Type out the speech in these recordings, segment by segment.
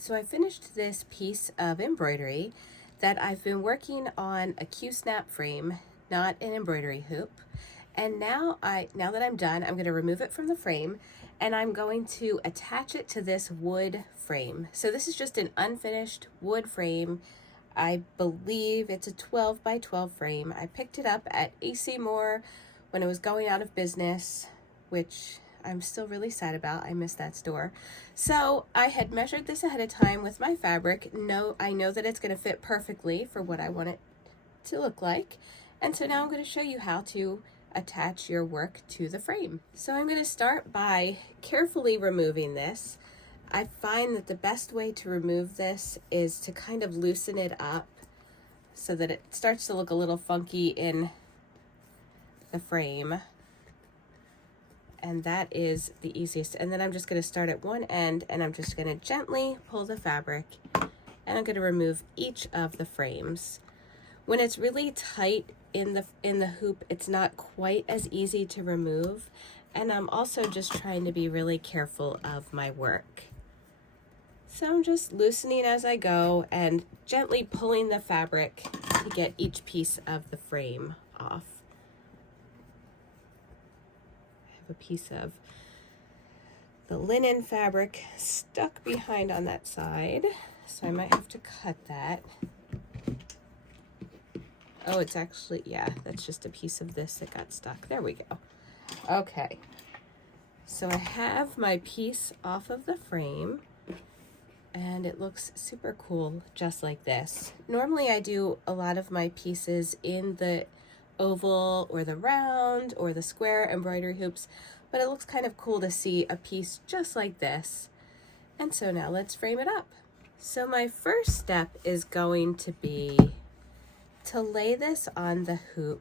So I finished this piece of embroidery that I've been working on a Q-snap frame, not an embroidery hoop. And now that I'm done, I'm going to remove it from the frame and I'm going to attach it to this wood frame. So this is just an unfinished wood frame. I believe it's a 12 by 12 frame. I picked it up at AC Moore when it was going out of business, which I'm still really sad about. I miss that store. So I had measured this ahead of time with my fabric. I know that it's going to fit perfectly for what I want it to look like. And so now I'm going to show you how to attach your work to the frame. So I'm going to start by carefully removing this. I find that the best way to remove this is to kind of loosen it up so that it starts to look a little funky in the frame. And that is the easiest. And then I'm just going to start at one end and I'm just going to gently pull the fabric and I'm going to remove each of the frames. When it's really tight in the hoop, it's not quite as easy to remove. And I'm also just trying to be really careful of my work. So I'm just loosening as I go and gently pulling the fabric to get each piece of the frame off. A piece of the linen fabric stuck behind on that side, so I might have to cut that. Oh, it's actually, yeah, that's just a piece of this that got stuck. There we go. Okay, so I have my piece off of the frame and it looks super cool just like this. Normally I do a lot of my pieces in the oval or the round or the square embroidery hoops, but it looks kind of cool to see a piece just like this. And so now let's frame it up. So my first step is going to be to lay this on the hoop,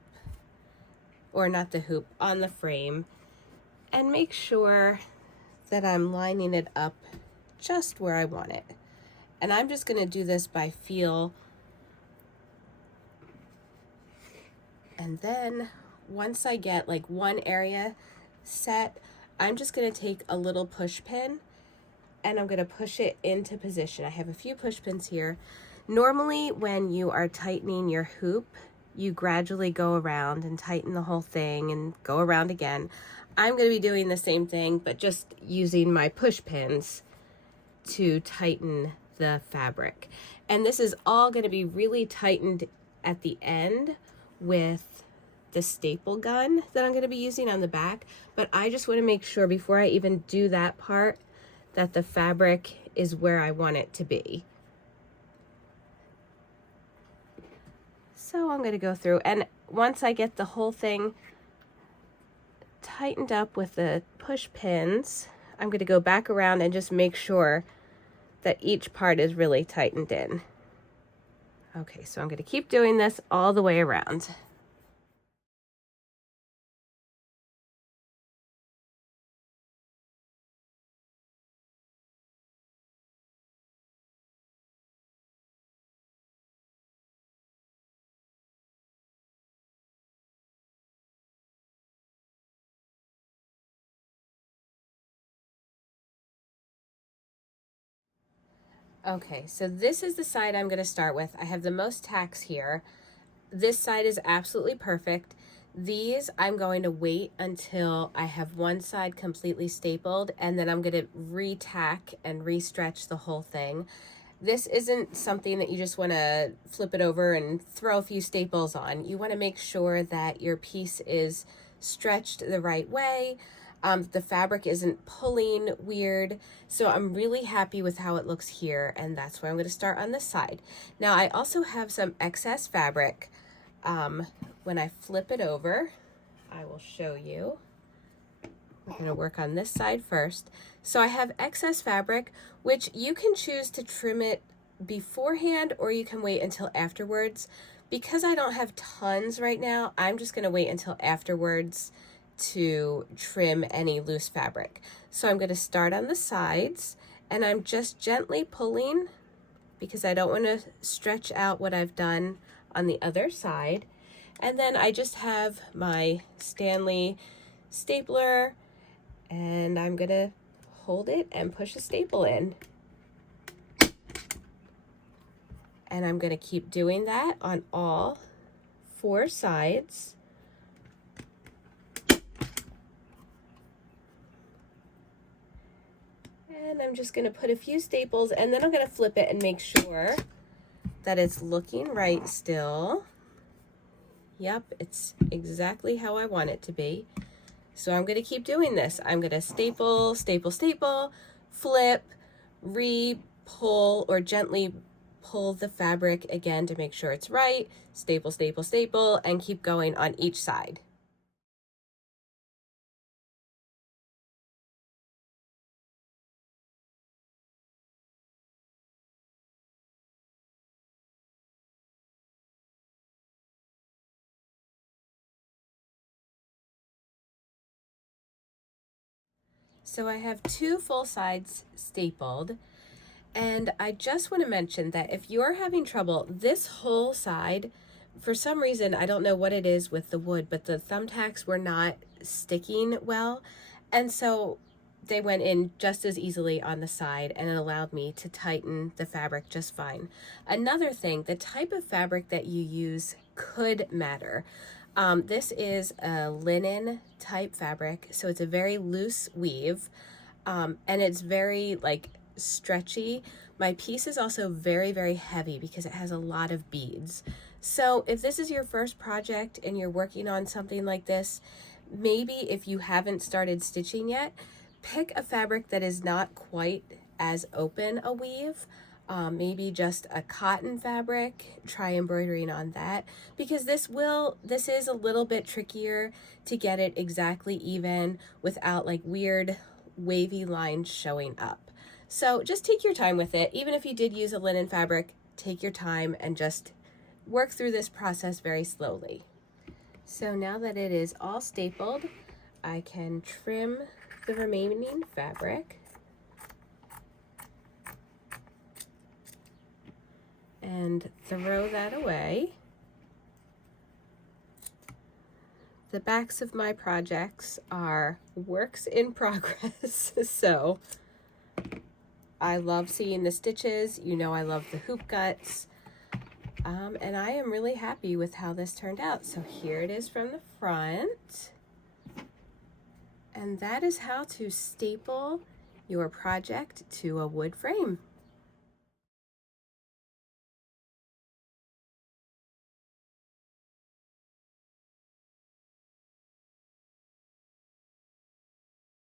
or not the hoop, on the frame, and make sure that I'm lining it up just where I want it. And I'm just going to do this by feel. And then once I get like one area set, I'm just going to take a little push pin and I'm going to push it into position. I have a few push pins here. Normally when you are tightening your hoop, you gradually go around and tighten the whole thing and go around again. I'm going to be doing the same thing, but just using my push pins to tighten the fabric. And this is all going to be really tightened at the end with the staple gun that I'm going to be using on the back, but I just want to make sure before I even do that part that the fabric is where I want it to be. So I'm going to go through, and once I get the whole thing tightened up with the push pins, I'm going to go back around and just make sure that each part is really tightened in. Okay, so I'm going to keep doing this all the way around. Okay, so this is the side I'm going to start with. I have the most tacks here. This side is absolutely perfect. These I'm going to wait until I have one side completely stapled, and then I'm going to re-tack and re-stretch the whole thing. This isn't something that you just want to flip it over and throw a few staples on. You want to make sure that your piece is stretched the right way. The fabric isn't pulling weird. So I'm really happy with how it looks here, and that's where I'm going to start on this side. Now I also have some excess fabric. When I flip it over, I will show you. We're going to work on this side first. So I have excess fabric, which you can choose to trim it beforehand or you can wait until afterwards. Because I don't have tons right now, I'm just going to wait until afterwards to trim any loose fabric. So I'm going to start on the sides and I'm just gently pulling because I don't want to stretch out what I've done on the other side. And then I just have my Stanley stapler and I'm going to hold it and push a staple in. And I'm going to keep doing that on all 4 sides. And I'm just going to put a few staples, and then I'm going to flip it and make sure that it's looking right still. Yep, it's exactly how I want it to be. So I'm going to keep doing this. I'm going to staple, staple, staple, flip, re-pull or gently pull the fabric again to make sure it's right, staple, staple, staple, and keep going on each side. So I have 2 full sides stapled, and I just want to mention that if you're having trouble, this whole side, for some reason, I don't know what it is with the wood, but the thumbtacks were not sticking well, and so they went in just as easily on the side, and it allowed me to tighten the fabric just fine. Another thing, the type of fabric that you use could matter. This is a linen type fabric, so it's a very loose weave, and it's very like stretchy. My piece is also very, very heavy because it has a lot of beads. So if this is your first project and you're working on something like this, maybe if you haven't started stitching yet, pick a fabric that is not quite as open a weave. Maybe just a cotton fabric, try embroidering on that, because this is a little bit trickier to get it exactly even without like weird wavy lines showing up. So just take your time with it. Even if you did use a linen fabric, take your time and just work through this process very slowly. So now that it is all stapled, I can trim the remaining fabric and throw that away. The backs of my projects are works in progress, so I love seeing the stitches. You know I love the hoop guts, and I am really happy with how this turned out. So here it is from the front, and that is how to staple your project to a wood frame.